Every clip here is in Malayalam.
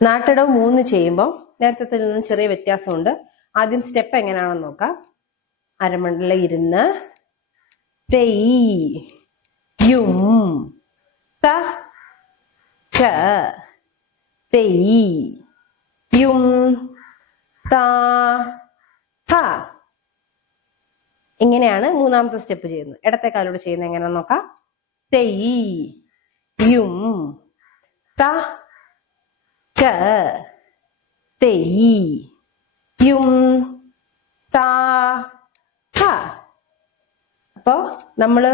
നാട്ടടവ് 3 ചെയ്യുമ്പോൾ നേരത്തെ നിന്നും ചെറിയ വ്യത്യാസമുണ്ട്. ആദ്യം സ്റ്റെപ്പ് എങ്ങനെയാണെന്ന് നോക്കാം. അരമണ്ടല ഇരുന്ന് തെയ് യും ത ക തെയ് യും ത ഹ. ഇങ്ങനെയാണ് മൂന്നാമത്തെ സ്റ്റെപ്പ് ചെയ്യുന്നത്. ഇടത്തെ കാലോട് ചെയ്യുന്നത് എങ്ങനെയാണെന്ന് നോക്കാം. തെയ് യും ത ക തെയ് യും ത ഹ. അപ്പോ നമ്മള്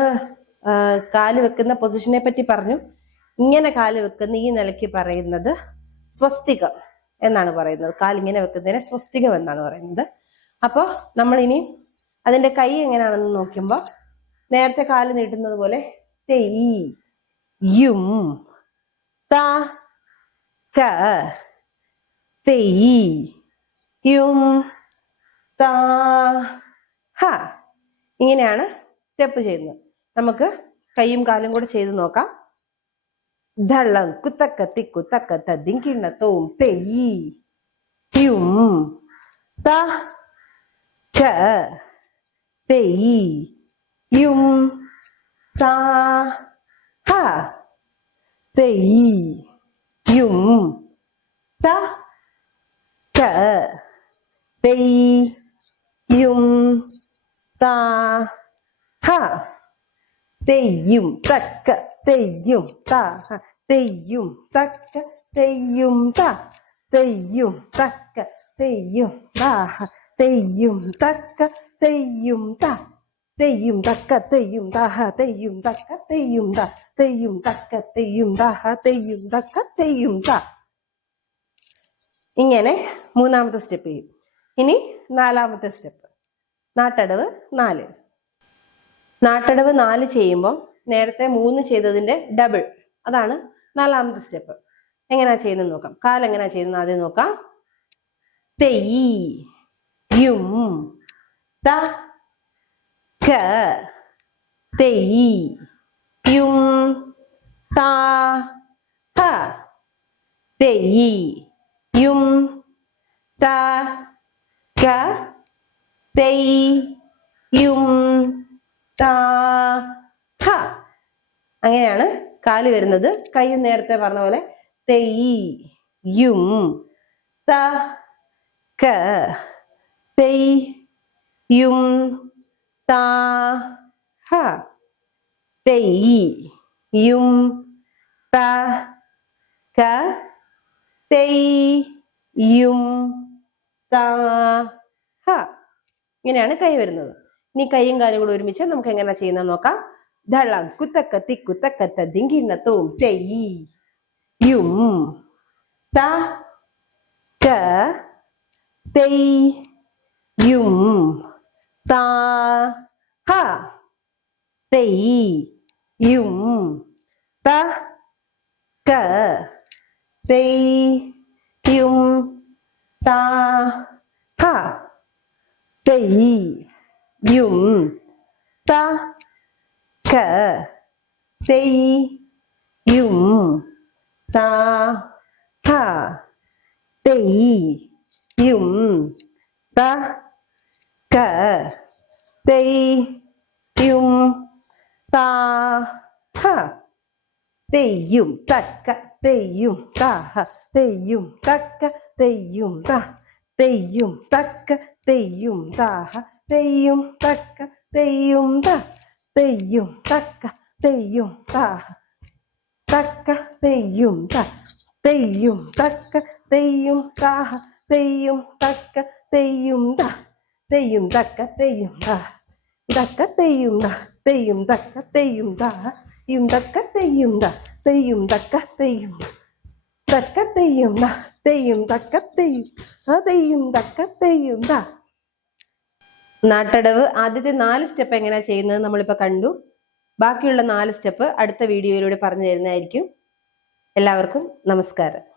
കാല് വെക്കുന്ന പൊസിഷനെ പറ്റി പറഞ്ഞു. ഇങ്ങനെ കാല് വെക്കുന്ന ഈ നിലയ്ക്ക് പറയുന്നത് സ്വസ്തികം എന്നാണ് പറയുന്നത്. കാലിങ്ങനെ വെക്കുന്നതിനെ സ്വസ്തികം എന്നാണ് പറയുന്നത്. അപ്പോ നമ്മൾ ഇനി അതിന്റെ കൈ എങ്ങനെയാണെന്ന് നോക്കുമ്പോ നേരത്തെ കാല് നീട്ടുന്നത് പോലെ തെയ് യും ത ക തെയ് യും ത ഹ. ഇങ്ങനെയാണ് സ്റ്റെപ്പ് ചെയ്യുന്നത്. നമുക്ക് കൈയും കാലും കൂടെ ചെയ്ത് നോക്കാം. ധളം കുത്തക്ക തിക്കു തക്ക തിങ്കിണ്ണത്തോം തെയ് യും ത ക തെയ് യും ത ഹ തെയ് യും ത ക തെയ് യും ത ഹ തെയ്യും തക്ക തെയ്യും ത ഹ തെയ്യും തക്ക തെയ്യും ത തെയ്യും തക്ക തെയ്യും ത ഹ തെയ്യും തക്ക തെയ്യും ത തെയ്യും തക്ക തെയ്യും ത ഹ തെയ്യും തക്ക തെയ്യും ത തെയ്യും തക്ക തെയ്യും ത ഹ തെയ്യും തക്ക തെയ്യും ത. ഇങ്ങനെ മൂന്നാമത്തെ സ്റ്റെപ്പ് ചെയ്യും. ഇനി നാലാമത്തെ സ്റ്റെപ്പ് നാട്ടടവ് 4. നാട്ടടവ് 4 ചെയ്യുമ്പോൾ നേരത്തെ 3 ചെയ്തതിന്റെ ഡബിൾ, അതാണ് നാലാമത്തെ സ്റ്റെപ്പ്. എങ്ങനെയാ ചെയ്യുന്നത് നോക്കാം. കാലെങ്ങനെയാ ചെയ്യുന്നത് ആദ്യം നോക്കാം. തെയ് യും ത ക തെയ് യും ത ഹ തെയ് യും ത ക തെയ് യും ത ഹ. അങ്ങനെയാണ് കാല് വരുന്നത്. കൈയും നേരത്തെ പറഞ്ഞ പോലെ തെയ് യും ത ക തെയ് യും ത ഹ തെയ് യും ത ക തെയ് യും ത ഹ. ഇങ്ങനെയാണ് കൈ വരുന്നത്. ഇനി കൈയും കാലും കൂടെ ഒരുമിച്ച് നമുക്ക് എങ്ങനെ ചെയ്യുന്നത് നോക്കാം. ധളം കുത്തക്ക തിക്കു തക്ക തിങ്കിണ്ണത്തോം തെയ് യും ത ക തെയ് യും ത ഹ തെയ് യും ത ക തെയ് യും ത ഹ തെയ് യും ത ക തെയ് യും ത ഹ തെയ് യും ത ക തെയ് യും ത ഹ തെയ്യും തക്ക തെയ്യും ത ഹ തെയ്യും തക്ക തെയ്യും ത തെയ്യും തക്ക തെയ്യും ത ഹ തെയ്യും തക്ക തെയ്യും ത തെയ്യും തക്ക തെയ്യും ത തക്ക തെയ്യും ത തെയ്യും തക്ക തെയ്യും ത തെയ്യും തക്ക തെയ്യും ത തെയ്യും തക്ക തെയ്യും ത തക്ക തെയ്യും ത തെയ്യും തക്ക തെയ്യും ത യും തക്ക തെയ്യും ത തെയ്യും തക്ക തെയ്യും തക്ക തെയ്യും ത തെയ്യും തക്ക തെയ്യും തെയ്യും തക്ക തെയ്യും ത. നാട്ടടവ് ആദ്യത്തെ 4 സ്റ്റെപ്പ് എങ്ങനെയാ ചെയ്യുന്നത് നമ്മളിപ്പോ കണ്ടു. ബാക്കിയുള്ള 4 സ്റ്റെപ്പ് അടുത്ത വീഡിയോയിലൂടെ പറഞ്ഞു തരുന്നതായിരിക്കും. എല്ലാവർക്കും നമസ്കാരം.